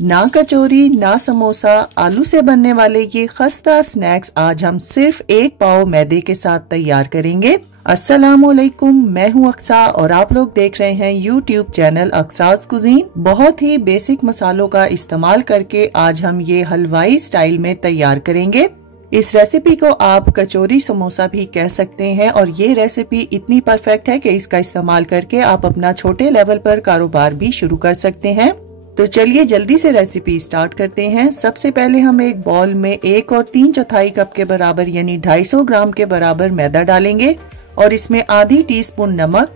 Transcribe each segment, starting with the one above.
ना कचौरी ना समोसा, आलू से बनने वाले ये खस्ता स्नैक्स आज हम सिर्फ 1 पाव मैदे के साथ तैयार करेंगे। अस्सलामुअलैकुम, मैं हूँ अक्सा और आप लोग देख रहे हैं यूट्यूब चैनल अक्साज कुजीन। बहुत ही बेसिक मसालों का इस्तेमाल करके आज हम ये हलवाई स्टाइल में तैयार करेंगे। इस रेसिपी को आप कचौरी समोसा भी कह सकते हैं और ये रेसिपी इतनी परफेक्ट है कि इसका इस्तेमाल करके आप अपना छोटे लेवल पर कारोबार भी शुरू कर सकते हैं। तो चलिए जल्दी से रेसिपी स्टार्ट करते हैं। सबसे पहले हम एक बाउल में 1 और 3/4 कप के बराबर यानी 250 ग्राम के बराबर मैदा डालेंगे और इसमें आधी टीस्पून नमक,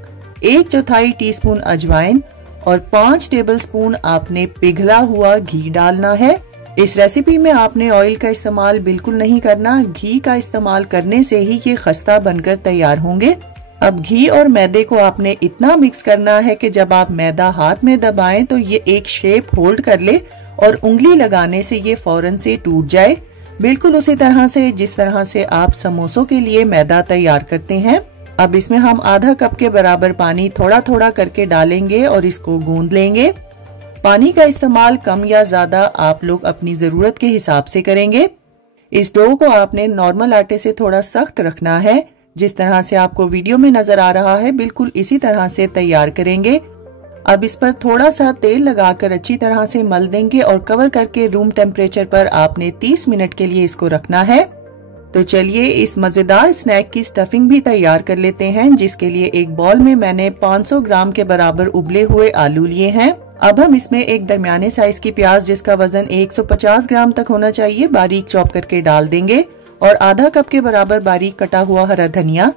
1/4 टीस्पून अजवाइन और 5 टेबलस्पून आपने पिघला हुआ घी डालना है। इस रेसिपी में आपने ऑयल का इस्तेमाल बिल्कुल नहीं करना, घी का इस्तेमाल करने से ही ये खस्ता बनकर तैयार होंगे। अब घी और मैदे को आपने इतना मिक्स करना है कि जब आप मैदा हाथ में दबाएं तो ये एक शेप होल्ड कर ले और उंगली लगाने से ये फौरन से टूट जाए, बिल्कुल उसी तरह से जिस तरह से आप समोसों के लिए मैदा तैयार करते हैं। अब इसमें हम आधा कप के बराबर पानी थोड़ा थोड़ा करके डालेंगे और इसको गूंद लेंगे। पानी का इस्तेमाल कम या ज्यादा आप लोग अपनी जरूरत के हिसाब से करेंगे। इस डो को आपने नॉर्मल आटे से थोड़ा सख्त रखना है, जिस तरह से आपको वीडियो में नजर आ रहा है बिल्कुल इसी तरह से तैयार करेंगे। अब इस पर थोड़ा सा तेल लगाकर अच्छी तरह से मल देंगे और कवर करके रूम टेम्परेचर पर आपने 30 मिनट के लिए इसको रखना है। तो चलिए इस मजेदार स्नैक की स्टफिंग भी तैयार कर लेते हैं, जिसके लिए एक बाउल में मैंने 500 ग्राम के बराबर उबले हुए आलू लिए हैं। अब हम इसमें एक दरमियाने साइज की प्याज जिसका वजन 150 ग्राम तक होना चाहिए बारीक चॉप करके डाल देंगे और आधा कप के बराबर बारीक कटा हुआ हरा धनिया,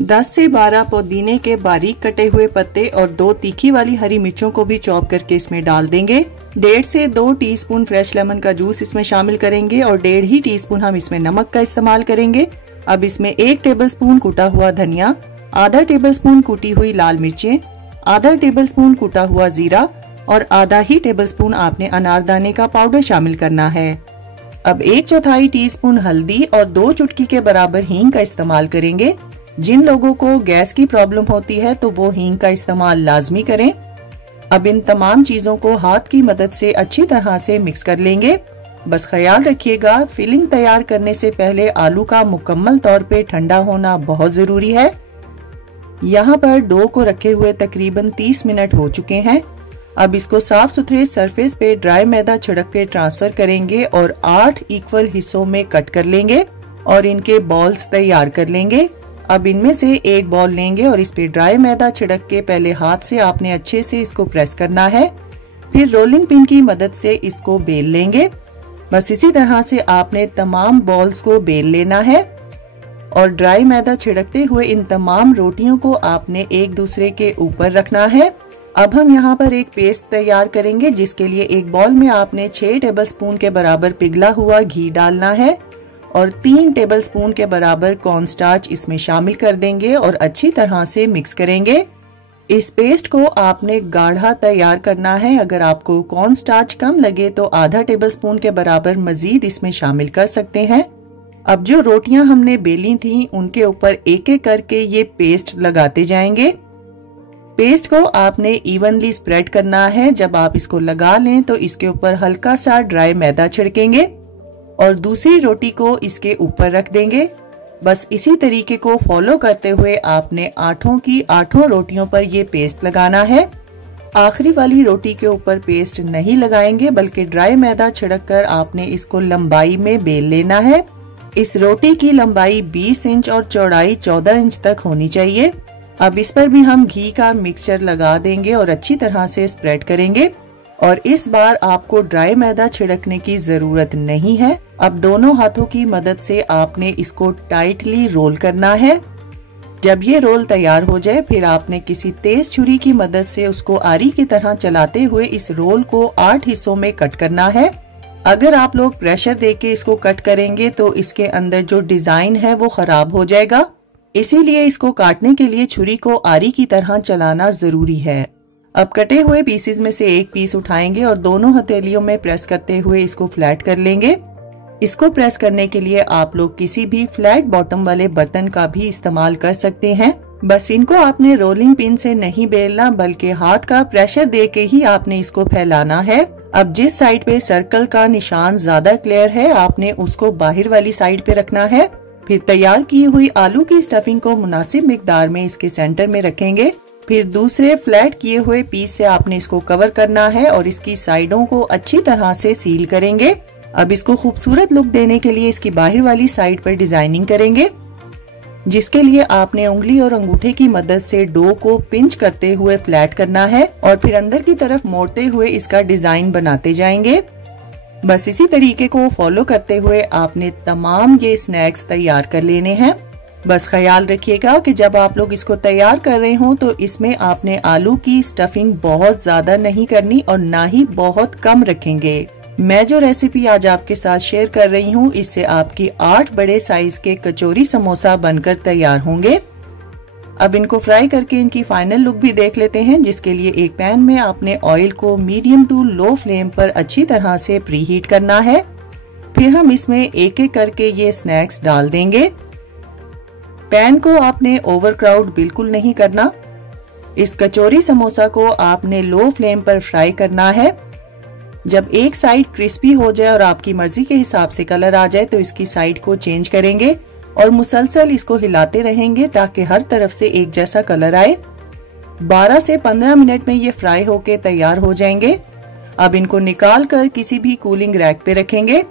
10 से 12 पुदीने के बारीक कटे हुए पत्ते और 2 तीखी वाली हरी मिर्चों को भी चॉप करके इसमें डाल देंगे। 1.5 से 2 टीस्पून फ्रेश लेमन का जूस इसमें शामिल करेंगे और 1.5 ही टीस्पून हम इसमें नमक का इस्तेमाल करेंगे। अब इसमें 1 टेबलस्पून कुटा हुआ धनिया, आधा टेबलस्पून कुटी हुई लाल मिर्चें, आधा टेबलस्पून कुटा हुआ जीरा और आधा ही टेबलस्पून आपने अनारदाने का पाउडर शामिल करना है। अब 1/4 टीस्पून हल्दी और 2 चुटकी के बराबर हींग का इस्तेमाल करेंगे। जिन लोगों को गैस की प्रॉब्लम होती है तो वो हींग का इस्तेमाल लाजमी करें। अब इन तमाम चीजों को हाथ की मदद से अच्छी तरह से मिक्स कर लेंगे। बस ख्याल रखिएगा फिलिंग तैयार करने से पहले आलू का मुकम्मल तौर पे ठंडा होना बहुत जरूरी है। यहाँ पर डो को रखे हुए तकरीबन 30 मिनट हो चुके हैं। अब इसको साफ सुथरे सरफेस पे ड्राई मैदा छिड़क के ट्रांसफर करेंगे और 8 इक्वल हिस्सों में कट कर लेंगे और इनके बॉल्स तैयार कर लेंगे। अब इनमें से एक बॉल लेंगे और इस पे ड्राई मैदा छिड़क के पहले हाथ से आपने अच्छे से इसको प्रेस करना है, फिर रोलिंग पिन की मदद से इसको बेल लेंगे। बस इसी तरह से आपने तमाम बॉल्स को बेल लेना है और ड्राई मैदा छिड़कते हुए इन तमाम रोटियों को आपने एक दूसरे के ऊपर रखना है। अब हम यहाँ पर एक पेस्ट तैयार करेंगे, जिसके लिए एक बाउल में आपने 6 टेबलस्पून के बराबर पिघला हुआ घी डालना है और 3 टेबलस्पून के बराबर कॉर्नस्टार्च इसमें शामिल कर देंगे और अच्छी तरह से मिक्स करेंगे। इस पेस्ट को आपने गाढ़ा तैयार करना है। अगर आपको कॉर्नस्टार्च कम लगे तो आधा टेबलस्पून के बराबर मजीद इसमें शामिल कर सकते हैं। अब जो रोटियां हमने बेली थी उनके ऊपर एक एक करके ये पेस्ट लगाते जाएंगे। पेस्ट को आपने इवनली स्प्रेड करना है। जब आप इसको लगा लें तो इसके ऊपर हल्का सा ड्राई मैदा छिड़केंगे और दूसरी रोटी को इसके ऊपर रख देंगे। बस इसी तरीके को फॉलो करते हुए आपने 8 की 8 रोटियों पर ये पेस्ट लगाना है। आखिरी वाली रोटी के ऊपर पेस्ट नहीं लगाएंगे बल्कि ड्राई मैदा छिड़क कर आपने इसको लंबाई में बेल लेना है। इस रोटी की लंबाई 20 इंच और चौड़ाई 14 इंच तक होनी चाहिए। अब इस पर भी हम घी का मिक्सचर लगा देंगे और अच्छी तरह से स्प्रेड करेंगे और इस बार आपको ड्राई मैदा छिड़कने की जरूरत नहीं है। अब दोनों हाथों की मदद से आपने इसको टाइटली रोल करना है। जब ये रोल तैयार हो जाए फिर आपने किसी तेज छुरी की मदद से उसको आरी की तरह चलाते हुए इस रोल को 8 हिस्सों में कट करना है। अगर आप लोग प्रेशर देके इसको कट करेंगे तो इसके अंदर जो डिजाइन है वो खराब हो जाएगा, इसीलिए इसको काटने के लिए छुरी को आरी की तरह चलाना जरूरी है। अब कटे हुए पीसेस में से एक पीस उठाएंगे और दोनों हथेलियों में प्रेस करते हुए इसको फ्लैट कर लेंगे। इसको प्रेस करने के लिए आप लोग किसी भी फ्लैट बॉटम वाले बर्तन का भी इस्तेमाल कर सकते हैं। बस इनको आपने रोलिंग पिन से नहीं बेलना बल्कि हाथ का प्रेशर दे के ही आपने इसको फैलाना है। अब जिस साइड पे सर्कल का निशान ज्यादा क्लियर है आपने उसको बाहर वाली साइड पे रखना है। फिर तैयार की हुई आलू की स्टफिंग को मुनासिब मिकदार में इसके सेंटर में रखेंगे। फिर दूसरे फ्लैट किए हुए पीस से आपने इसको कवर करना है और इसकी साइडों को अच्छी तरह से सील करेंगे। अब इसको खूबसूरत लुक देने के लिए इसकी बाहर वाली साइड पर डिजाइनिंग करेंगे, जिसके लिए आपने उंगली और अंगूठे की मदद से डो को पिंच करते हुए फ्लैट करना है और फिर अंदर की तरफ मोड़ते हुए इसका डिजाइन बनाते जाएंगे। बस इसी तरीके को फॉलो करते हुए आपने तमाम ये स्नैक्स तैयार कर लेने हैं। बस ख्याल रखिएगा कि जब आप लोग इसको तैयार कर रहे हो तो इसमें आपने आलू की स्टफिंग बहुत ज्यादा नहीं करनी और ना ही बहुत कम रखेंगे। मैं जो रेसिपी आज आपके साथ शेयर कर रही हूँ इससे आपकी 8 बड़े साइज के कचौरी समोसा बनकर तैयार होंगे। अब इनको फ्राई करके इनकी फाइनल लुक भी देख लेते हैं, जिसके लिए एक पैन में आपने ऑयल को मीडियम टू लो फ्लेम पर अच्छी तरह से प्रीहीट करना है। फिर हम इसमें एक एक करके ये स्नैक्स डाल देंगे। पैन को आपने ओवरक्राउड बिल्कुल नहीं करना। इस कचौरी समोसा को आपने लो फ्लेम पर फ्राई करना है। जब एक साइड क्रिस्पी हो जाए और आपकी मर्जी के हिसाब से कलर आ जाए तो इसकी साइड को चेंज करेंगे और मुसलसल इसको हिलाते रहेंगे ताकि हर तरफ से एक जैसा कलर आए। 12 से 15 मिनट में ये फ्राई होके तैयार हो जाएंगे। अब इनको निकाल कर किसी भी कूलिंग रैक पे रखेंगे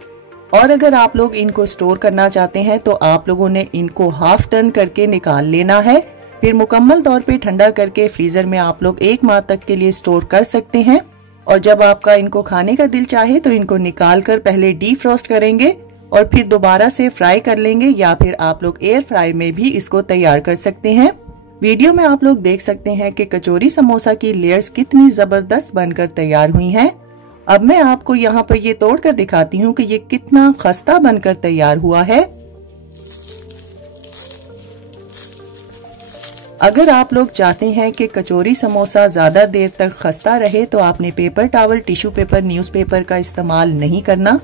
और अगर आप लोग इनको स्टोर करना चाहते हैं तो आप लोगों ने इनको हाफ टर्न करके निकाल लेना है। फिर मुकम्मल तौर पे ठंडा करके फ्रीजर में आप लोग 1 माह तक के लिए स्टोर कर सकते हैं और जब आपका इनको खाने का दिल चाहे तो इनको निकाल कर पहले डीफ्रॉस्ट करेंगे और फिर दोबारा से फ्राई कर लेंगे या फिर आप लोग एयर फ्राई में भी इसको तैयार कर सकते हैं। वीडियो में आप लोग देख सकते हैं कि कचौरी समोसा की लेयर्स कितनी जबरदस्त बनकर तैयार हुई हैं। अब मैं आपको यहाँ पर ये तोड़ कर दिखाती हूँ कि ये कितना खस्ता बनकर तैयार हुआ है। अगर आप लोग चाहते हैं कि कचौरी समोसा ज्यादा देर तक खस्ता रहे तो आपने paper towel, tissue paper, newspaper का इस्तेमाल नहीं करना।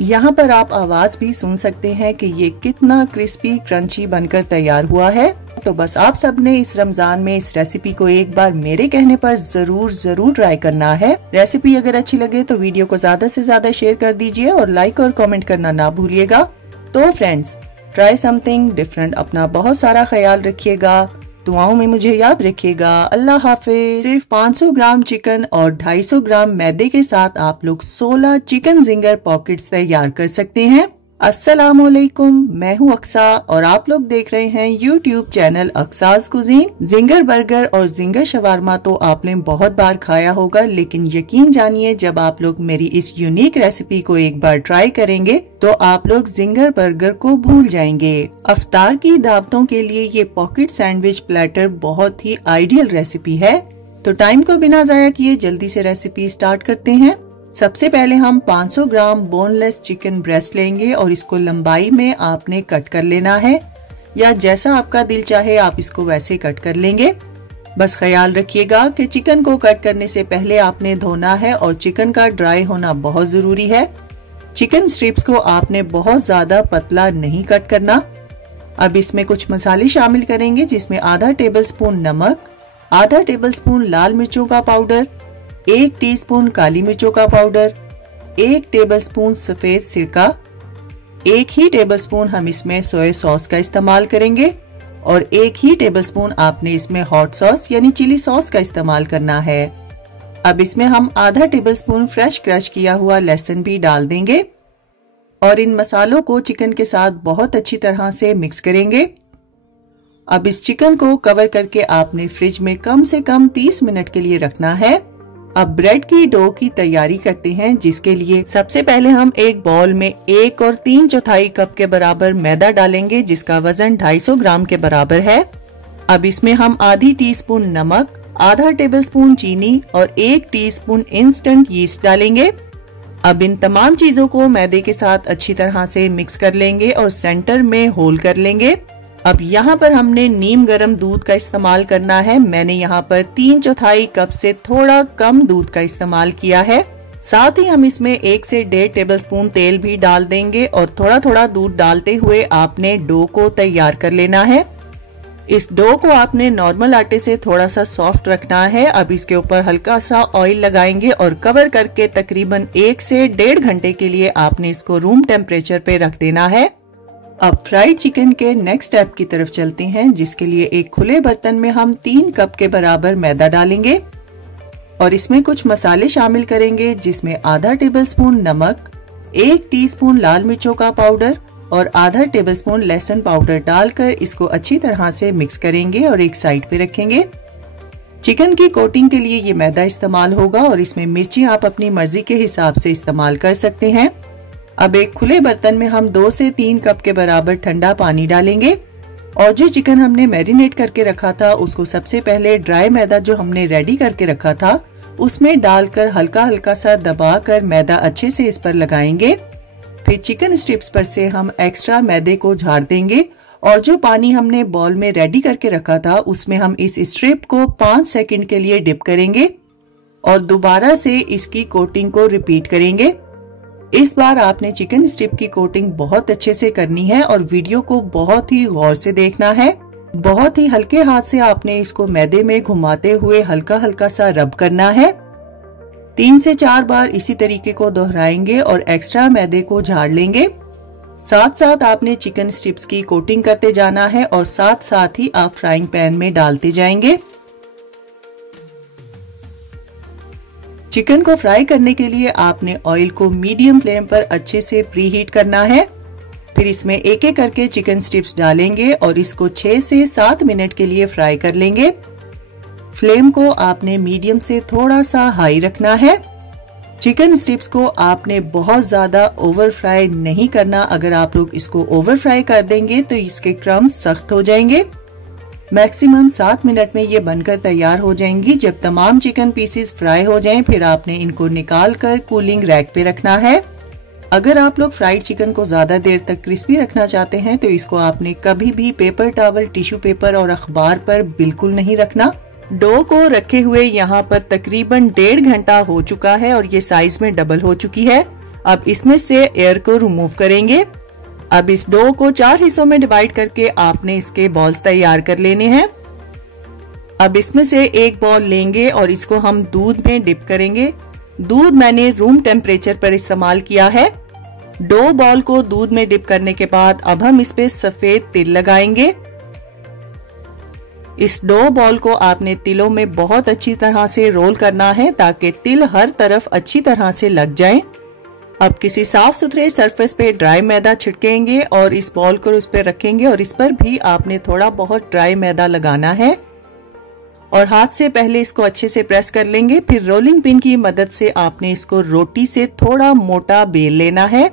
यहाँ पर आप आवाज भी सुन सकते हैं कि ये कितना क्रिस्पी क्रंची बनकर तैयार हुआ है। तो बस आप सबने इस रमजान में इस रेसिपी को एक बार मेरे कहने पर जरूर ट्राई करना है। रेसिपी अगर अच्छी लगे तो वीडियो को ज्यादा से ज्यादा शेयर कर दीजिए और लाइक और कमेंट करना ना भूलिएगा। तो फ्रेंड्स, ट्राई समथिंग डिफरेंट। अपना बहुत सारा ख्याल रखिएगा, दुआओं में मुझे याद रखिएगा। अल्लाह हाफिज। सिर्फ 500 ग्राम चिकन और 250 ग्राम मैदे के साथ आप लोग 16 चिकन जिंगर पॉकेट्स तैयार कर सकते हैं। अस्सलाम वालेकुम, मैं हूँ अक्सा और आप लोग देख रहे हैं YouTube channel Aqsa's cuisine. Zinger burger और जिंगर शवारमा तो आपने बहुत बार खाया होगा, लेकिन यकीन जानिए जब आप लोग मेरी इस यूनिक रेसिपी को एक बार ट्राई करेंगे तो आप लोग जिंगर बर्गर को भूल जाएंगे। अफ्तार की दावतों के लिए ये पॉकेट सैंडविच प्लेटर बहुत ही आइडियल रेसिपी है। तो टाइम को बिना जाया किए जल्दी से रेसिपी स्टार्ट करते हैं। सबसे पहले हम 500 ग्राम बोनलेस चिकन ब्रेस्ट लेंगे और इसको लंबाई में आपने कट कर लेना है, या जैसा आपका दिल चाहे आप इसको वैसे कट कर लेंगे। बस ख्याल रखिएगा कि चिकन को कट करने से पहले आपने धोना है और चिकन का ड्राई होना बहुत जरूरी है। चिकन स्ट्रिप्स को आपने बहुत ज्यादा पतला नहीं कट करना। अब इसमें कुछ मसाले शामिल करेंगे, जिसमें आधा टेबल स्पून नमक, आधा टेबल स्पून लाल मिर्चों का पाउडर, 1 टीस्पून काली मिर्चों का पाउडर, 1 टेबलस्पून सफेद सिरका, 1 ही टेबलस्पून हम इसमें सोया सॉस का इस्तेमाल करेंगे और 1 ही टेबलस्पून आपने इसमें हॉट सॉस यानी चिली सॉस का इस्तेमाल करना है। अब इसमें हम आधा टेबलस्पून फ्रेश क्रश किया हुआ लहसुन भी डाल देंगे और इन मसालों को चिकन के साथ बहुत अच्छी तरह से मिक्स करेंगे। अब इस चिकन को कवर करके आपने फ्रिज में कम से कम 30 मिनट के लिए रखना है। अब ब्रेड की डो की तैयारी करते हैं, जिसके लिए सबसे पहले हम एक बाउल में 1 और 3/4 कप के बराबर मैदा डालेंगे, जिसका वजन 250 ग्राम के बराबर है। अब इसमें हम आधी टीस्पून नमक, आधा टेबलस्पून चीनी और 1 टीस्पून इंस्टेंट यीस्ट डालेंगे। अब इन तमाम चीजों को मैदे के साथ अच्छी तरह से मिक्स कर लेंगे और सेंटर में होल कर लेंगे। अब यहाँ पर हमने नीम गर्म दूध का इस्तेमाल करना है। मैंने यहाँ पर 3/4 कप से थोड़ा कम दूध का इस्तेमाल किया है। साथ ही हम इसमें 1 से 1.5 टेबलस्पून तेल भी डाल देंगे और थोड़ा थोड़ा दूध डालते हुए आपने डो को तैयार कर लेना है। इस डो को आपने नॉर्मल आटे से थोड़ा सा सॉफ्ट रखना है। अब इसके ऊपर हल्का सा ऑयल लगाएंगे और कवर करके तकरीबन 1 से 1.5 घंटे के लिए आपने इसको रूम टेम्परेचर पे रख देना है। अब फ्राइड चिकन के नेक्स्ट स्टेप की तरफ चलते हैं, जिसके लिए एक खुले बर्तन में हम 3 कप के बराबर मैदा डालेंगे और इसमें कुछ मसाले शामिल करेंगे, जिसमें आधा टेबलस्पून नमक, 1 टीस्पून लाल मिर्चों का पाउडर और आधा टेबलस्पून लहसुन पाउडर डालकर इसको अच्छी तरह से मिक्स करेंगे और एक साइड पे रखेंगे। चिकन की कोटिंग के लिए ये मैदा इस्तेमाल होगा और इसमें मिर्ची आप अपनी मर्जी के हिसाब से इस्तेमाल कर सकते हैं। अब एक खुले बर्तन में हम 2 से 3 कप के बराबर ठंडा पानी डालेंगे और जो चिकन हमने मैरिनेट करके रखा था उसको सबसे पहले ड्राई मैदा जो हमने रेडी करके रखा था उसमें डालकर हल्का हल्का सा दबाकर मैदा अच्छे से इस पर लगाएंगे। फिर चिकन स्ट्रिप्स पर से हम एक्स्ट्रा मैदे को झाड़ देंगे और जो पानी हमने बॉल में रेडी करके रखा था उसमें हम इस स्ट्रिप को 5 सेकंड के लिए डिप करेंगे और दोबारा से इसकी कोटिंग को रिपीट करेंगे। इस बार आपने चिकन स्ट्रिप की कोटिंग बहुत अच्छे से करनी है और वीडियो को बहुत ही गौर से देखना है। बहुत ही हल्के हाथ से आपने इसको मैदे में घुमाते हुए हल्का हल्का सा रब करना है। 3 से 4 बार इसी तरीके को दोहराएंगे और एक्स्ट्रा मैदे को झाड़ लेंगे। साथ साथ आपने चिकन स्ट्रिप्स की कोटिंग करते जाना है और साथ साथ ही आप फ्राइंग पैन में डालते जाएंगे। चिकन को फ्राई करने के लिए आपने ऑयल को मीडियम फ्लेम पर अच्छे से प्री हीट करना है। फिर इसमें एक एक करके चिकन स्ट्रिप्स डालेंगे और इसको 6 से 7 मिनट के लिए फ्राई कर लेंगे। फ्लेम को आपने मीडियम से थोड़ा सा हाई रखना है। चिकन स्ट्रिप्स को आपने बहुत ज्यादा ओवर फ्राई नहीं करना। अगर आप लोग इसको ओवर फ्राई कर देंगे तो इसके क्रम्स सख्त हो जाएंगे। मैक्सिमम 7 मिनट में ये बनकर तैयार हो जाएंगी। जब तमाम चिकन पीसेस फ्राई हो जाएं फिर आपने इनको निकाल कर कूलिंग रैक पे रखना है। अगर आप लोग फ्राइड चिकन को ज्यादा देर तक क्रिस्पी रखना चाहते हैं तो इसको आपने कभी भी पेपर टॉवल, टिश्यू पेपर और अखबार पर बिल्कुल नहीं रखना। डो को रखे हुए यहाँ पर तकरीबन 1.5 घंटा हो चुका है और ये साइज में डबल हो चुकी है। अब इसमें से एयर को रिमूव करेंगे। अब इस डो को 4 हिस्सों में डिवाइड करके आपने इसके बॉल्स तैयार कर लेने हैं। अब इसमें से एक बॉल लेंगे और इसको हम दूध में डिप करेंगे। दूध मैंने रूम टेम्परेचर पर इस्तेमाल किया है। डो बॉल को दूध में डिप करने के बाद अब हम इस पे सफेद तिल लगाएंगे। इस डो बॉल को आपने तिलों में बहुत अच्छी तरह से रोल करना है ताकि तिल हर तरफ अच्छी तरह से लग जाएं। अब किसी साफ सुथरे सरफेस पे ड्राई मैदा छिड़केंगे और इस बॉल को उस पर रखेंगे और इस पर भी आपने थोड़ा बहुत ड्राई मैदा लगाना है और हाथ से पहले इसको अच्छे से प्रेस कर लेंगे। फिर रोलिंग पिन की मदद से आपने इसको रोटी से थोड़ा मोटा बेल लेना है।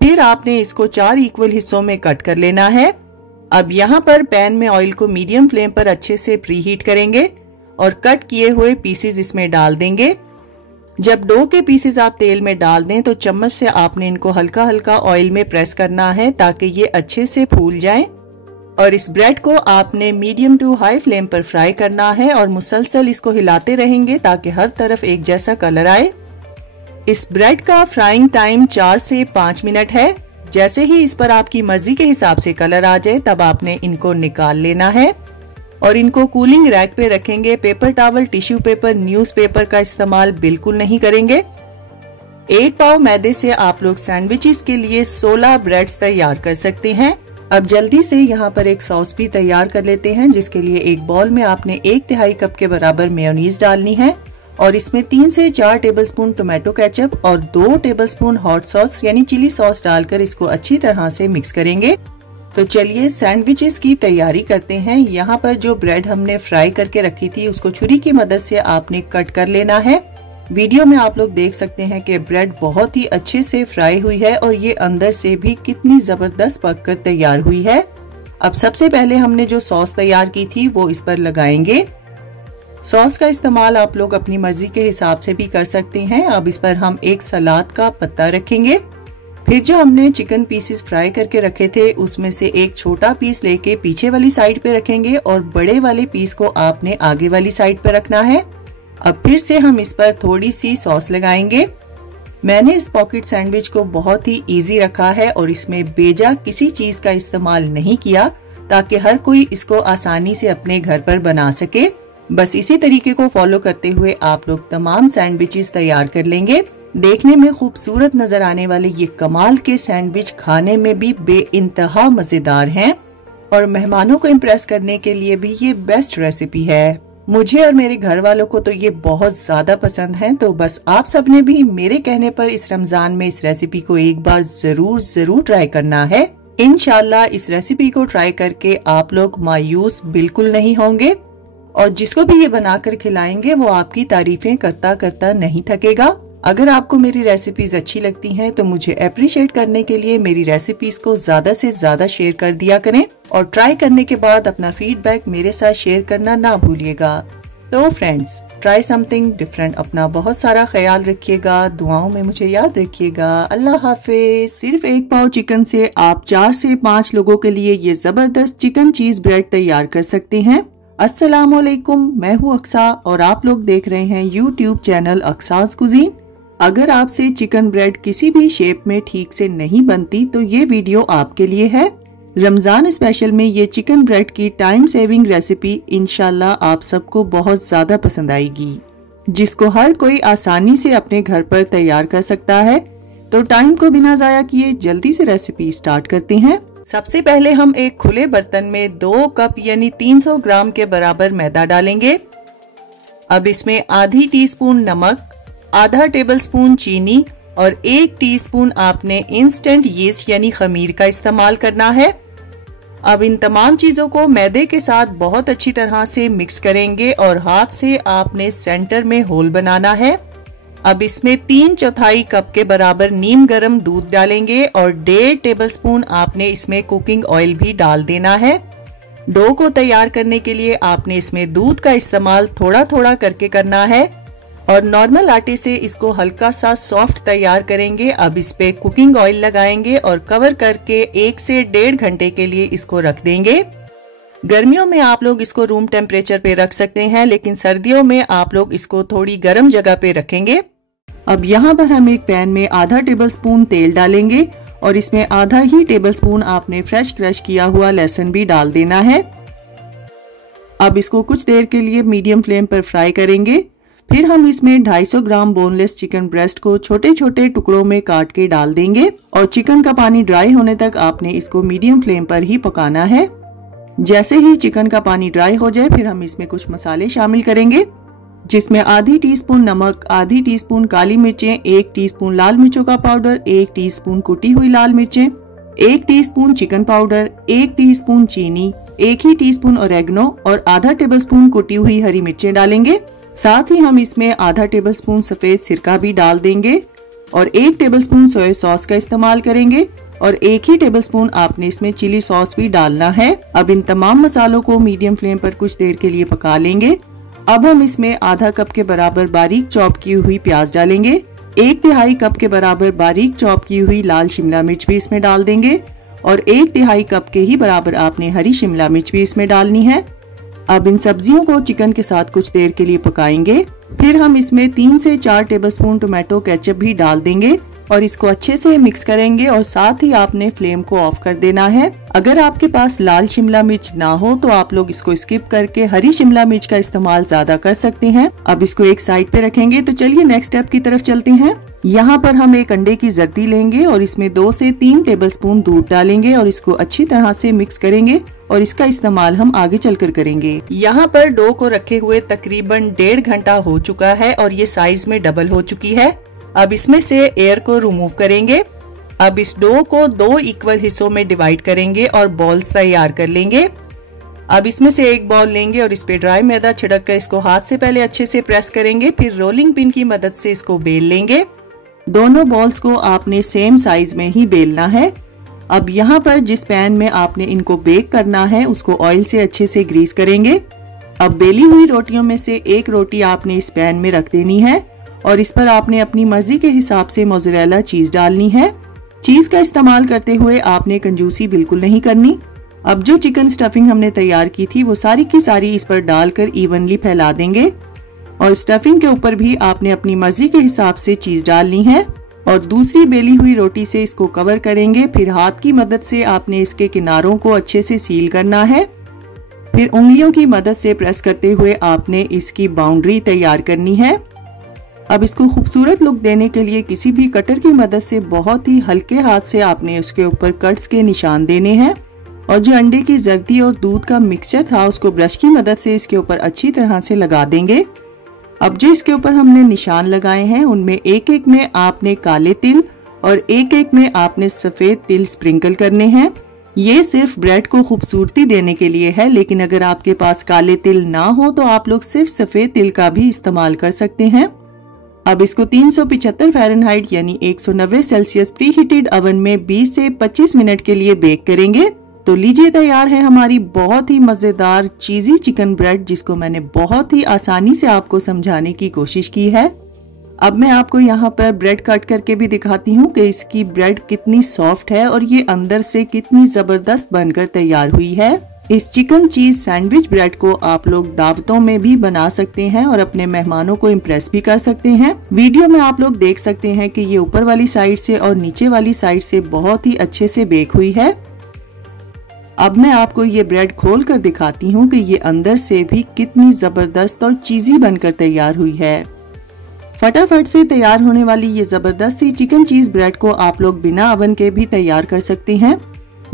फिर आपने इसको 4 इक्वल हिस्सों में कट कर लेना है। अब यहाँ पर पैन में ऑयल को मीडियम फ्लेम पर अच्छे से प्री हीट करेंगे और कट किए हुए पीसेस इसमें डाल देंगे। जब डो के पीसेस आप तेल में डाल दें तो चम्मच से आपने इनको हल्का हल्का ऑयल में प्रेस करना है ताकि ये अच्छे से फूल जाएं। और इस ब्रेड को आपने मीडियम टू हाई फ्लेम पर फ्राई करना है और मुसलसल इसको हिलाते रहेंगे ताकि हर तरफ एक जैसा कलर आए। इस ब्रेड का फ्राइंग टाइम 4 से 5 मिनट है। जैसे ही इस पर आपकी मर्जी के हिसाब से कलर आ जाए तब आपने इनको निकाल लेना है और इनको कूलिंग रैक पे रखेंगे। Paper towel, tissue paper, newspaper का इस्तेमाल बिल्कुल नहीं करेंगे। 1 पाव मैदे से आप लोग सैंडविचेस के लिए 16 ब्रेड्स तैयार कर सकते हैं। अब जल्दी से यहाँ पर एक सॉस भी तैयार कर लेते हैं, जिसके लिए एक बॉल में आपने 1/3 कप के बराबर मेयोनीज डालनी है और इसमें 3 से 4 टेबलस्पून टोमेटो केचप और 2 टेबलस्पून हॉट सॉस यानी चिली सॉस डालकर इसको अच्छी तरह से मिक्स करेंगे। तो चलिए सैंडविचेस की तैयारी करते हैं। यहाँ पर जो ब्रेड हमने फ्राई करके रखी थी उसको छुरी की मदद से आपने कट कर लेना है। वीडियो में आप लोग देख सकते हैं कि ब्रेड बहुत ही अच्छे से फ्राई हुई है और ये अंदर से भी कितनी जबरदस्त पककर तैयार हुई है। अब सबसे पहले हमने जो सॉस तैयार की थी वो इस पर लगाएंगे। सॉस का इस्तेमाल आप लोग अपनी मर्जी के हिसाब से भी कर सकते हैं। अब इस पर हम एक सलाद का पत्ता रखेंगे। फिर जो हमने चिकन पीसेस फ्राई करके रखे थे उसमें से एक छोटा पीस लेके पीछे वाली साइड पे रखेंगे और बड़े वाले पीस को आपने आगे वाली साइड पे रखना है। अब फिर से हम इस पर थोड़ी सी सॉस लगाएंगे। मैंने इस पॉकेट सैंडविच को बहुत ही इजी रखा है और इसमें बेजा किसी चीज का इस्तेमाल नहीं किया ताकि हर कोई इसको आसानी से अपने घर पर बना सके। बस इसी तरीके को फॉलो करते हुए आप लोग तमाम सैंडविचेस तैयार कर लेंगे। देखने में खूबसूरत नजर आने वाले ये कमाल के सैंडविच खाने में भी बेइंतहा मजेदार हैं और मेहमानों को इम्प्रेस करने के लिए भी ये बेस्ट रेसिपी है। मुझे और मेरे घर वालों को तो ये बहुत ज्यादा पसंद है। तो बस आप सबने भी मेरे कहने पर इस रमजान में इस रेसिपी को एक बार जरूर ट्राई करना है। इंशाल्लाह इस रेसिपी को ट्राई करके आप लोग मायूस बिल्कुल नहीं होंगे और जिसको भी ये बनाकर खिलाएंगे वो आपकी तारीफें करता करता नहीं थकेगा। अगर आपको मेरी रेसिपीज अच्छी लगती हैं तो मुझे अप्रिशिएट करने के लिए मेरी रेसिपीज को ज्यादा से ज्यादा शेयर कर दिया करें और ट्राई करने के बाद अपना फीडबैक मेरे साथ शेयर करना ना भूलिएगा। तो फ्रेंड्स, ट्राई समथिंग डिफरेंट। अपना बहुत सारा ख्याल रखिएगा, दुआओं में मुझे याद रखिएगा। अल्लाह हाफिज। सिर्फ 1 पाव चिकन से आप 4 से 5 लोगों के लिए ये जबरदस्त चिकन चीज ब्रेड तैयार कर सकते हैं। अस्सलाम वालेकुम, मैं हूँ अक्सा और आप लोग देख रहे हैं यूट्यूब चैनल अक्सास कुजीन। अगर आपसे चिकन ब्रेड किसी भी शेप में ठीक से नहीं बनती तो ये वीडियो आपके लिए है। रमजान स्पेशल में ये चिकन ब्रेड की टाइम सेविंग रेसिपी इंशाल्लाह आप सबको बहुत ज्यादा पसंद आएगी, जिसको हर कोई आसानी से अपने घर पर तैयार कर सकता है। तो टाइम को बिना जाया किए जल्दी से रेसिपी स्टार्ट करते हैं। सबसे पहले हम एक खुले बर्तन में 2 कप यानी 300 ग्राम के बराबर मैदा डालेंगे। अब इसमें आधी टीस्पून नमक, आधा टेबलस्पून चीनी और 1 टीस्पून आपने इंस्टेंट यीस्ट यानी खमीर का इस्तेमाल करना है। अब इन तमाम चीजों को मैदे के साथ बहुत अच्छी तरह से मिक्स करेंगे और हाथ से आपने सेंटर में होल बनाना है। अब इसमें 3/4 कप के बराबर नीम गर्म दूध डालेंगे और 1.5 टेबलस्पून आपने इसमें कुकिंग ऑयल भी डाल देना है। डो को तैयार करने के लिए आपने इसमें दूध का इस्तेमाल थोड़ा थोड़ा करके करना है और नॉर्मल आटे से इसको हल्का सा सॉफ्ट तैयार करेंगे। अब इस पे कुकिंग ऑयल लगाएंगे और कवर करके 1 से 1.5 घंटे के लिए इसको रख देंगे। गर्मियों में आप लोग इसको रूम टेम्परेचर पे रख सकते हैं, लेकिन सर्दियों में आप लोग इसको थोड़ी गर्म जगह पे रखेंगे। अब यहाँ पर हम एक पैन में आधा टेबलस्पून तेल डालेंगे और इसमें आधा ही टेबलस्पून आपने फ्रेश क्रश किया हुआ लहसुन भी डाल देना है। अब इसको कुछ देर के लिए मीडियम फ्लेम पर फ्राई करेंगे। फिर हम इसमें 250 ग्राम बोनलेस चिकन ब्रेस्ट को छोटे छोटे टुकड़ों में काट के डाल देंगे और चिकन का पानी ड्राई होने तक आपने इसको मीडियम फ्लेम पर ही पकाना है। जैसे ही चिकन का पानी ड्राई हो जाए फिर हम इसमें कुछ मसाले शामिल करेंगे, जिसमें आधी टीस्पून नमक, आधी टीस्पून काली मिर्चें, 1 टीस्पून लाल मिर्चों का पाउडर, 1 टीस्पून कुटी हुई लाल मिर्चें, 1 टीस्पून चिकन पाउडर, 1 टीस्पून चीनी, 1 ही टीस्पून ओरेगनो और आधा टेबलस्पून कुटी हुई हरी मिर्चें डालेंगे। साथ ही हम इसमें आधा टेबलस्पून सफेद सिरका भी डाल देंगे और 1 टेबलस्पून सोया सॉस का इस्तेमाल करेंगे और 1 ही टेबलस्पून आपने इसमें चिली सॉस भी डालना है। अब इन तमाम मसालों को मीडियम फ्लेम पर कुछ देर के लिए पका लेंगे। अब हम इसमें आधा कप के बराबर बारीक चॉप की हुई प्याज डालेंगे, 1/3 कप के बराबर बारीक चॉप की हुई लाल शिमला मिर्च भी इसमें डाल देंगे और 1/3 कप के ही बराबर आपने हरी शिमला मिर्च भी इसमें डालनी है। अब इन सब्जियों को चिकन के साथ कुछ देर के लिए पकाएंगे। फिर हम इसमें 3 से 4 टेबलस्पून टोमेटो केचप भी डाल देंगे और इसको अच्छे से मिक्स करेंगे और साथ ही आपने फ्लेम को ऑफ कर देना है। अगर आपके पास लाल शिमला मिर्च ना हो तो आप लोग इसको स्किप करके हरी शिमला मिर्च का इस्तेमाल ज्यादा कर सकते हैं। अब इसको एक साइड पे रखेंगे। तो चलिए नेक्स्ट स्टेप की तरफ चलते हैं। यहाँ पर हम एक अंडे की जर्दी लेंगे और इसमें 2 से 3 टेबलस्पून दूध डालेंगे और इसको अच्छी तरह से मिक्स करेंगे और इसका इस्तेमाल हम आगे चलकर करेंगे। यहाँ पर डो को रखे हुए तकरीबन 1.5 घंटा हो चुका है और ये साइज में डबल हो चुकी है। अब इसमें से एयर को रिमूव करेंगे। अब इस डो को 2 इक्वल हिस्सों में डिवाइड करेंगे और बॉल्स तैयार कर लेंगे। अब इसमें से एक बॉल लेंगे और इस पे ड्राई मैदा छिड़क कर इसको हाथ से पहले अच्छे से प्रेस करेंगे, फिर रोलिंग पिन की मदद से इसको बेल लेंगे। दोनों बॉल्स को आपने सेम साइज में ही बेलना है। अब यहाँ पर जिस पैन में आपने इनको बेक करना है उसको ऑयल से अच्छे से ग्रीस करेंगे। अब बेली हुई रोटियों में से एक रोटी आपने इस पैन में रख देनी है और इस पर आपने अपनी मर्जी के हिसाब से मोज़रेला चीज डालनी है। चीज का इस्तेमाल करते हुए आपने कंजूसी बिल्कुल नहीं करनी। अब जो चिकन स्टफिंग हमने तैयार की थी वो सारी की सारी इस पर डालकर इवनली फैला देंगे और स्टफिंग के ऊपर भी आपने अपनी मर्जी के हिसाब से चीज डालनी है। और दूसरी बेली हुई रोटी से इसको कवर करेंगे। फिर हाथ की मदद से आपने इसके किनारों को अच्छे से सील करना है। फिर उंगलियों की मदद से प्रेस करते हुए आपने इसकी बाउंड्री तैयार करनी है। अब इसको खूबसूरत लुक देने के लिए किसी भी कटर की मदद से बहुत ही हल्के हाथ से आपने उसके ऊपर कट्स के निशान देने हैं। और जो अंडे की जर्दी और दूध का मिक्सचर था उसको ब्रश की मदद से इसके ऊपर अच्छी तरह से लगा देंगे। अब जो इसके ऊपर हमने निशान लगाए हैं उनमें एक एक में आपने काले तिल और एक एक में आपने सफेद तिल स्प्रिंकल करने हैं। ये सिर्फ ब्रेड को खूबसूरती देने के लिए है, लेकिन अगर आपके पास काले तिल ना हो तो आप लोग सिर्फ सफेद तिल का भी इस्तेमाल कर सकते हैं। अब इसको 375 फ़ारेनहाइट यानी 190 सेल्सियस प्री हीटेड ओवन में 20 से 25 मिनट के लिए बेक करेंगे। तो लीजिए तैयार है हमारी बहुत ही मजेदार चीजी चिकन ब्रेड, जिसको मैंने बहुत ही आसानी से आपको समझाने की कोशिश की है। अब मैं आपको यहाँ पर ब्रेड कट करके भी दिखाती हूँ कि इसकी ब्रेड कितनी सॉफ्ट है और ये अंदर से कितनी जबरदस्त बनकर तैयार हुई है। इस चिकन चीज सैंडविच ब्रेड को आप लोग दावतों में भी बना सकते हैं और अपने मेहमानों को इम्प्रेस भी कर सकते हैं। वीडियो में आप लोग देख सकते हैं कि ये ऊपर वाली साइड से और नीचे वाली साइड से बहुत ही अच्छे से बेक हुई है। अब मैं आपको ये ब्रेड खोल कर दिखाती हूँ कि ये अंदर से भी कितनी जबरदस्त और चीजी बनकर तैयार हुई है। फटाफट से तैयार होने वाली ये जबरदस्त सी चिकन चीज ब्रेड को आप लोग बिना ओवन के भी तैयार कर सकते हैं।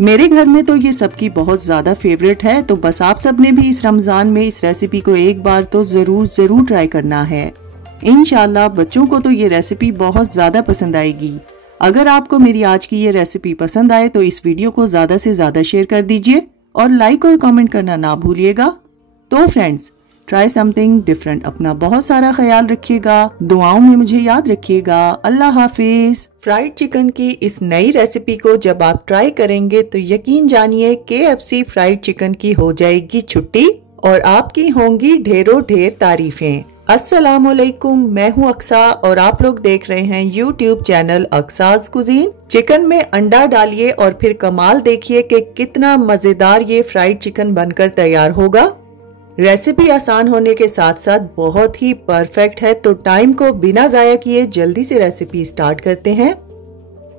मेरे घर में तो ये सबकी बहुत ज्यादा फेवरेट है, तो बस आप सबने भी इस रमजान में इस रेसिपी को एक बार तो जरूर ट्राई करना है। इंशाल्लाह बच्चों को तो ये रेसिपी बहुत ज्यादा पसंद आएगी। अगर आपको मेरी आज की ये रेसिपी पसंद आए तो इस वीडियो को ज्यादा से ज्यादा शेयर कर दीजिए और लाइक और कमेंट करना ना भूलिएगा। तो फ्रेंड्स, ट्राई समथिंग डिफरेंट। अपना बहुत सारा ख्याल रखिएगा, दुआओं में मुझे याद रखिएगा। अल्लाह हाफिज। फ्राइड चिकन की इस नई रेसिपी को जब आप ट्राई करेंगे तो यकीन जानिए KFC फ्राइड चिकन की हो जाएगी छुट्टी और आपकी होंगी ढेरों ढेर तारीफें। अस्सलामुअलैकुम, मैं हूँ अक्सा और आप लोग देख रहे हैं YouTube channel Aqsa's cuisine. Chicken में अंडा डालिए और फिर कमाल देखिए कि कितना मजेदार ये फ्राइड चिकन बनकर तैयार होगा। रेसिपी आसान होने के साथ साथ बहुत ही परफेक्ट है, तो टाइम को बिना जाया किए जल्दी से रेसिपी स्टार्ट करते हैं।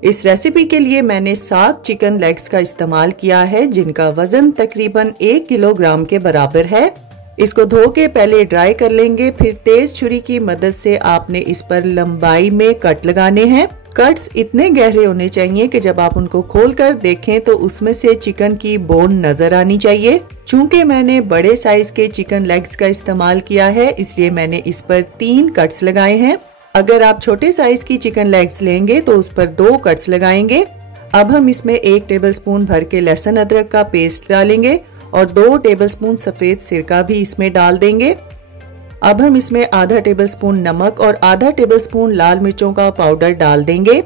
इस रेसिपी के लिए मैंने 7 चिकन लेग्स का इस्तेमाल किया है, जिनका वजन तकरीबन 1 किलोग्राम के बराबर है। इसको धो के पहले ड्राई कर लेंगे, फिर तेज छुरी की मदद से आपने इस पर लंबाई में कट लगाने हैं। कट्स इतने गहरे होने चाहिए कि जब आप उनको खोलकर देखें तो उसमें से चिकन की बोन नजर आनी चाहिए। चूंकि मैंने बड़े साइज के चिकन लेग्स का इस्तेमाल किया है, इसलिए मैंने इस पर 3 कट्स लगाए हैं। अगर आप छोटे साइज की चिकन लेग्स लेंगे तो उस पर 2 कट्स लगाएंगे। अब हम इसमें 1 टेबलस्पून भर के लहसुन अदरक का पेस्ट डालेंगे और 2 टेबलस्पून सफेद सिरका भी इसमें डाल देंगे। अब हम इसमें आधा टेबलस्पून नमक और आधा टेबलस्पून लाल मिर्चों का पाउडर डाल देंगे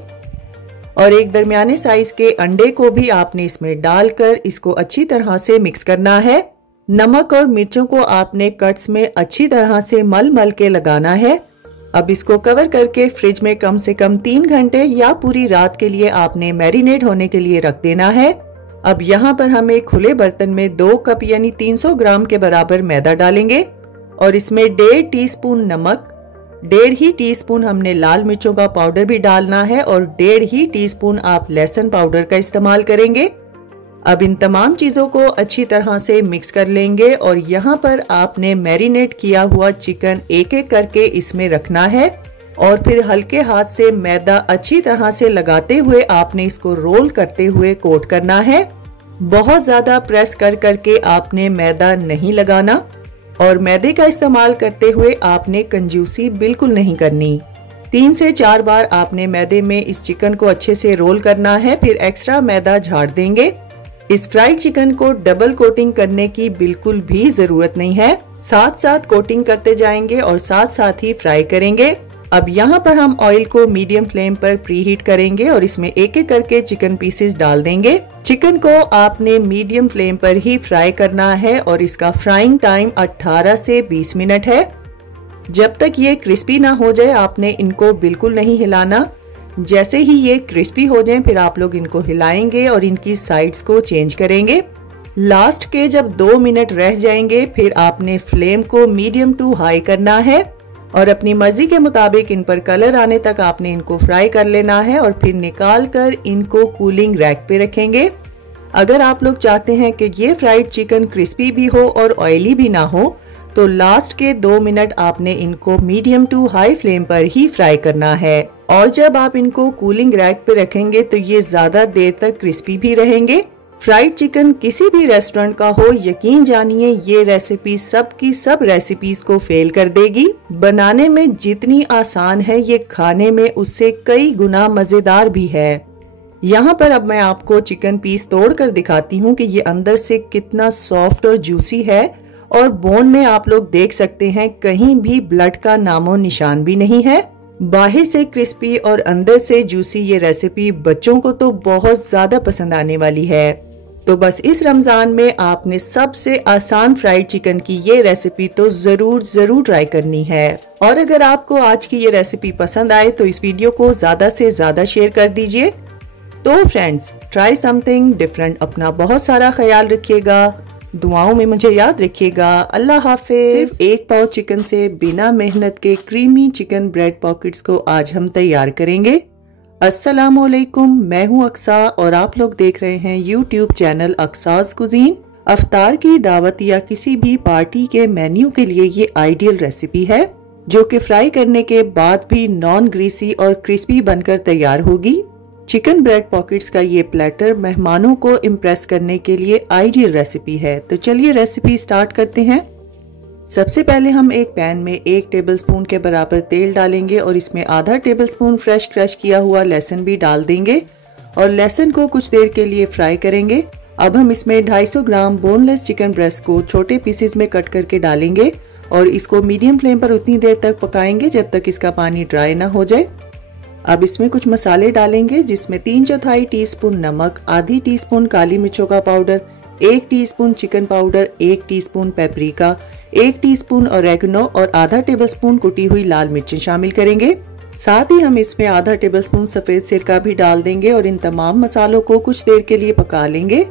और एक दरमियाने साइज के अंडे को भी आपने इसमें डालकर इसको अच्छी तरह से मिक्स करना है। नमक और मिर्चों को आपने कट्स में अच्छी तरह से मल के लगाना है। अब इसको कवर करके फ्रिज में कम से कम 3 घंटे या पूरी रात के लिए आपने मैरिनेट होने के लिए रख देना है। अब यहाँ पर हम एक खुले बर्तन में 2 कप यानी 300 ग्राम के बराबर मैदा डालेंगे और इसमें 1.5 टीस्पून नमक, 1.5 ही टीस्पून हमने लाल मिर्चों का पाउडर भी डालना है और 1.5 ही टीस्पून आप लहसुन पाउडर का इस्तेमाल करेंगे। अब इन तमाम चीजों को अच्छी तरह से मिक्स कर लेंगे और यहाँ पर आपने मैरिनेट किया हुआ चिकन एक एक करके इसमें रखना है और फिर हल्के हाथ से मैदा अच्छी तरह से लगाते हुए आपने इसको रोल करते हुए कोट करना है। बहुत ज्यादा प्रेस कर करके आपने मैदा नहीं लगाना और मैदे का इस्तेमाल करते हुए आपने कंजूसी बिल्कुल नहीं करनी। 3 से 4 बार आपने मैदे में इस चिकन को अच्छे से रोल करना है, फिर एक्स्ट्रा मैदा झाड़ देंगे। इस फ्राइड चिकन को डबल कोटिंग करने की बिल्कुल भी जरूरत नहीं है, साथ साथ कोटिंग करते जाएंगे और साथ साथ ही फ्राई करेंगे। अब यहाँ पर हम ऑयल को मीडियम फ्लेम पर प्री हीट करेंगे और इसमें एक एक करके चिकन पीसेस डाल देंगे। चिकन को आपने मीडियम फ्लेम पर ही फ्राई करना है और इसका फ्राइंग टाइम 18 से 20 मिनट है। जब तक ये क्रिस्पी ना हो जाए आपने इनको बिल्कुल नहीं हिलाना। जैसे ही ये क्रिस्पी हो जाए फिर आप लोग इनको हिलाएंगे और इनकी साइड्स को चेंज करेंगे। लास्ट के जब 2 मिनट रह जाएंगे फिर आपने फ्लेम को मीडियम टू हाई करना है और अपनी मर्जी के मुताबिक इन पर कलर आने तक आपने इनको फ्राई कर लेना है और फिर निकाल कर इनको कूलिंग रैक पे रखेंगे। अगर आप लोग चाहते हैं कि ये फ्राइड चिकन क्रिस्पी भी हो और ऑयली भी ना हो तो लास्ट के 2 मिनट आपने इनको मीडियम टू हाई फ्लेम पर ही फ्राई करना है। और जब आप इनको कूलिंग रैक पे रखेंगे तो ये ज्यादा देर तक क्रिस्पी भी रहेंगे। फ्राइड चिकन किसी भी रेस्टोरेंट का हो, यकीन जानिए ये रेसिपी सबकी सब रेसिपीज को फेल कर देगी। बनाने में जितनी आसान है ये खाने में उससे कई गुना मजेदार भी है। यहाँ पर अब मैं आपको चिकन पीस तोड़ कर दिखाती हूँ कि ये अंदर से कितना सॉफ्ट और जूसी है और बोन में आप लोग देख सकते हैं कहीं भी ब्लड का नामो निशान भी नहीं है। बाहर से क्रिस्पी और अंदर से जूसी ये रेसिपी बच्चों को तो बहुत ज्यादा पसंद आने वाली है। तो बस इस रमजान में आपने सबसे आसान फ्राइड चिकन की ये रेसिपी तो जरूर ट्राई करनी है। और अगर आपको आज की ये रेसिपी पसंद आए तो इस वीडियो को ज्यादा से ज्यादा शेयर कर दीजिए। तो फ्रेंड्स, ट्राई समथिंग डिफरेंट। अपना बहुत सारा ख्याल रखिएगा, दुआओं में मुझे याद रखिएगा। अल्लाह हाफिज। सिर्फ 1 पाव चिकन से बिना मेहनत के क्रीमी चिकन ब्रेड पॉकेट्स को आज हम तैयार करेंगे। अस्सलामुअलैकुम, मैं हूं अक्सा और आप लोग देख रहे हैं यूट्यूब चैनल अक्साज कुजीन। अफ्तार की दावत या किसी भी पार्टी के मेन्यू के लिए ये आइडियल रेसिपी है जो कि फ्राई करने के बाद भी नॉन ग्रीसी और क्रिस्पी बनकर तैयार होगी। चिकन ब्रेड पॉकेट्स का ये प्लेटर मेहमानों को इम्प्रेस करने के लिए आइडियल रेसिपी है। तो चलिए रेसिपी स्टार्ट करते हैं। सबसे पहले हम एक पैन में 1 टेबलस्पून के बराबर तेल डालेंगे और इसमें आधा टेबलस्पून फ्रेश क्रश किया हुआ लहसुन भी डाल देंगे और लहसुन को कुछ देर के लिए फ्राई करेंगे। अब हम इसमें 250 ग्राम बोनलेस चिकन ब्रेस्ट को छोटे पीसेस में कट करके डालेंगे और इसको मीडियम फ्लेम पर उतनी देर तक पकाएंगे जब तक इसका पानी ड्राई ना हो जाए। अब इसमें कुछ मसाले डालेंगे जिसमें 3/4 टीस्पून नमक, आधी टीस्पून काली मिर्चों का powder, 1 teaspoon chicken powder, 1 teaspoon paprika, 1 teaspoon oregano और आधा टेबलस्पून कुटी हुई लाल मिर्चें शामिल करेंगे। साथ ही हम इसमें आधा टेबलस्पून सफेद सिरका भी डाल देंगे और इन तमाम मसालों को कुछ देर के लिए पका लेंगे।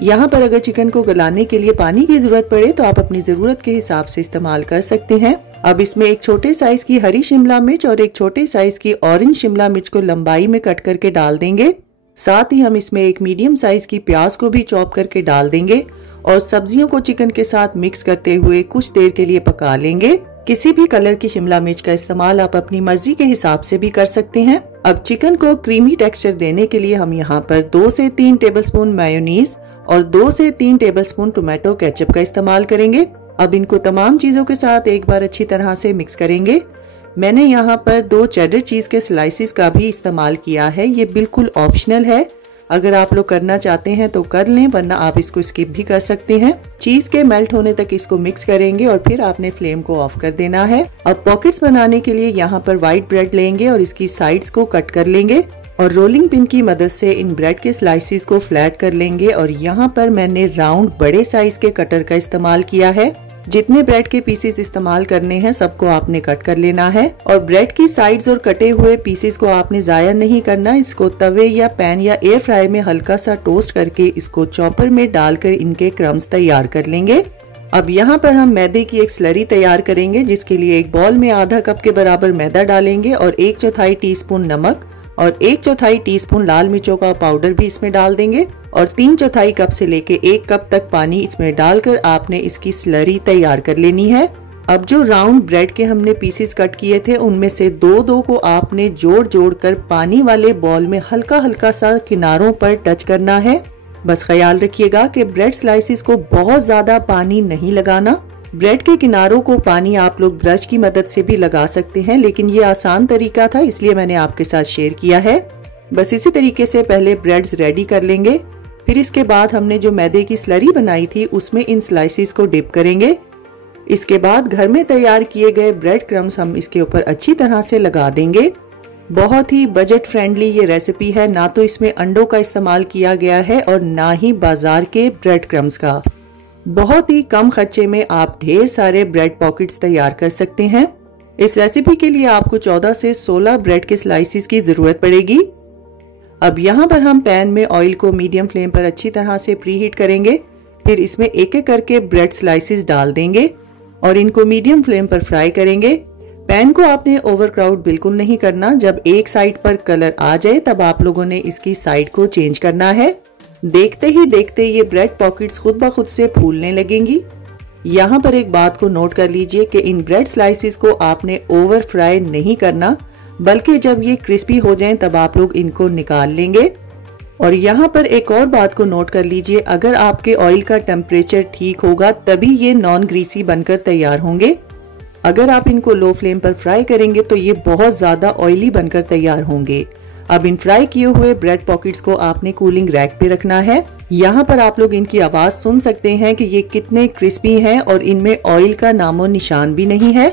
यहाँ पर अगर चिकन को गलाने के लिए पानी की जरूरत पड़े तो आप अपनी जरूरत के हिसाब से इस्तेमाल कर सकते हैं। अब इसमें एक छोटे साइज की हरी शिमला मिर्च और एक छोटे साइज की ऑरेंज शिमला मिर्च को लंबाई में कट करके डाल देंगे। साथ ही हम इसमें एक मीडियम साइज की प्याज को भी चॉप करके डाल देंगे और सब्जियों को चिकन के साथ मिक्स करते हुए कुछ देर के लिए पका लेंगे। किसी भी कलर की शिमला मिर्च का इस्तेमाल आप अपनी मर्जी के हिसाब से भी कर सकते हैं। अब चिकन को क्रीमी टेक्सचर देने के लिए हम यहाँ पर 2 से 3 टेबलस्पून मेयोनीज और 2 से 3 टेबलस्पून टोमेटो केचप का इस्तेमाल करेंगे। अब इनको तमाम चीजों के साथ एक बार अच्छी तरह से मिक्स करेंगे। मैंने यहाँ पर 2 चेडर चीज के स्लाइसेस का भी इस्तेमाल किया है। ये बिल्कुल ऑप्शनल है, अगर आप लोग करना चाहते हैं तो कर लें, वरना आप इसको स्किप भी कर सकते हैं। चीज के मेल्ट होने तक इसको मिक्स करेंगे और फिर आपने फ्लेम को ऑफ कर देना है। अब पॉकेट्स बनाने के लिए यहाँ पर व्हाइट ब्रेड लेंगे और इसकी साइड्स को कट कर लेंगे और रोलिंग पिन की मदद से इन ब्रेड के स्लाइसेस को फ्लैट कर लेंगे। और यहाँ पर मैंने राउंड बड़े साइज के कटर का इस्तेमाल किया है। जितने ब्रेड के पीसेस इस्तेमाल करने हैं सबको आपने कट कर लेना है और ब्रेड की साइड्स और कटे हुए पीसेस को आपने जाया नहीं करना। इसको तवे या पैन या एयर फ्राई में हल्का सा टोस्ट करके इसको चॉपर में डालकर इनके क्रम्स तैयार कर लेंगे। अब यहाँ पर हम मैदे की एक स्लरी तैयार करेंगे जिसके लिए एक बॉल में आधा कप के बराबर मैदा डालेंगे और 1/4 टीस्पून नमक और 1/4 टीस्पून लाल मिर्चों का पाउडर भी इसमें डाल देंगे और 3/4 कप से लेके 1 कप तक पानी इसमें डालकर आपने इसकी स्लरी तैयार कर लेनी है। अब जो राउंड ब्रेड के हमने पीसेस कट किए थे उनमें से 2-2 को आपने जोड़ कर पानी वाले बॉल में हल्का हल्का सा किनारों पर टच करना है। बस ख्याल रखिएगा कि ब्रेड स्लाइसेस को बहुत ज्यादा पानी नहीं लगाना। ब्रेड के किनारों को पानी आप लोग ब्रश की मदद से भी लगा सकते हैं, लेकिन ये आसान तरीका था इसलिए मैंने आपके साथ शेयर किया है। बस इसी तरीके से पहले ब्रेड्स रेडी कर लेंगे। फिर इसके बाद हमने जो मैदे की स्लरी बनाई थी उसमें इन स्लाइसेस को डिप करेंगे। इसके बाद घर में तैयार किए गए ब्रेड क्रम्स हम इसके ऊपर अच्छी तरह से लगा देंगे। बहुत ही बजट फ्रेंडली ये रेसिपी है, ना तो इसमें अंडों का इस्तेमाल किया गया है और ना ही बाजार के ब्रेड क्रम्स का। बहुत ही कम खर्चे में आप ढेर सारे ब्रेड पॉकेट्स तैयार कर सकते हैं। इस रेसिपी के लिए आपको 14 से 16 ब्रेड के स्लाइसेस की जरूरत पड़ेगी। अब यहाँ पर हम पैन में ऑयल को मीडियम फ्लेम पर अच्छी तरह से प्रीहीट करेंगे। फिर इसमें एक एक करके ब्रेड स्लाइसेस डाल देंगे और इनको मीडियम फ्लेम पर फ्राई करेंगे। पैन को आपने ओवरक्राउड बिल्कुल नहीं करना। जब एक साइड पर कलर आ जाए तब आप लोगों ने इसकी साइड को चेंज करना है। देखते ही देखते ये ब्रेड पॉकेट्स खुद ब खुद से फूलने लगेंगी। यहाँ पर एक बात को नोट कर लीजिए कि इन ब्रेड स्लाइसिस को आपने ओवर फ्राई नहीं करना, बल्कि जब ये क्रिस्पी हो जाएं तब आप लोग इनको निकाल लेंगे। और यहाँ पर एक और बात को नोट कर लीजिए, अगर आपके ऑयल का टेम्परेचर ठीक होगा तभी ये नॉन ग्रीसी बनकर तैयार होंगे। अगर आप इनको लो फ्लेम पर फ्राई करेंगे तो ये बहुत ज्यादा ऑयली बनकर तैयार होंगे। अब इन फ्राई किए हुए ब्रेड पॉकेट्स को आपने कूलिंग रैक पे रखना है। यहाँ पर आप लोग इनकी आवाज सुन सकते हैं कि ये कितने क्रिस्पी हैं और इनमें ऑयल का नामो निशान भी नहीं है।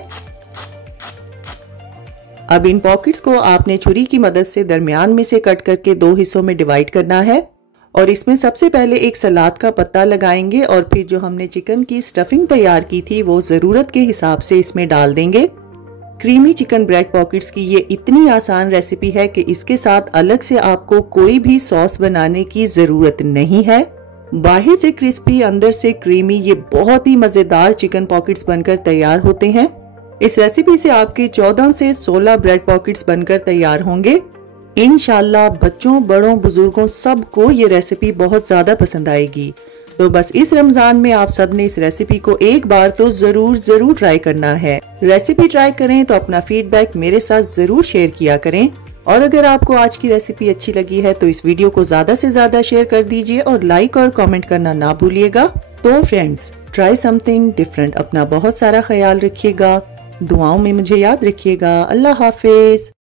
अब इन पॉकेट्स को आपने छुरी की मदद से दरमियान में से कट करके 2 हिस्सों में डिवाइड करना है और इसमें सबसे पहले एक सलाद का पत्ता लगाएंगे और फिर जो हमने चिकन की स्टफिंग तैयार की थी वो जरूरत के हिसाब से इसमें डाल देंगे। क्रीमी चिकन ब्रेड पॉकेट्स की ये इतनी आसान रेसिपी है कि इसके साथ अलग से आपको कोई भी सॉस बनाने की जरूरत नहीं है। बाहर से क्रिस्पी अंदर से क्रीमी ये बहुत ही मजेदार चिकन पॉकेट्स बनकर तैयार होते हैं। इस रेसिपी से आपके 14 से 16 ब्रेड पॉकेट्स बनकर तैयार होंगे। इंशाल्लाह बच्चों, बड़ों, बुजुर्गों सबको ये रेसिपी बहुत ज्यादा पसंद आएगी। तो बस इस रमजान में आप सब ने इस रेसिपी को एक बार तो जरूर ट्राई करना है। रेसिपी ट्राई करें तो अपना फीडबैक मेरे साथ जरूर शेयर किया करें। और अगर आपको आज की रेसिपी अच्छी लगी है तो इस वीडियो को ज्यादा से ज्यादा शेयर कर दीजिए और लाइक और कमेंट करना ना भूलिएगा। तो फ्रेंड्स, ट्राई समथिंग डिफरेंट। अपना बहुत सारा ख्याल रखिएगा, दुआओं में मुझे याद रखिएगा। अल्लाह हाफिज।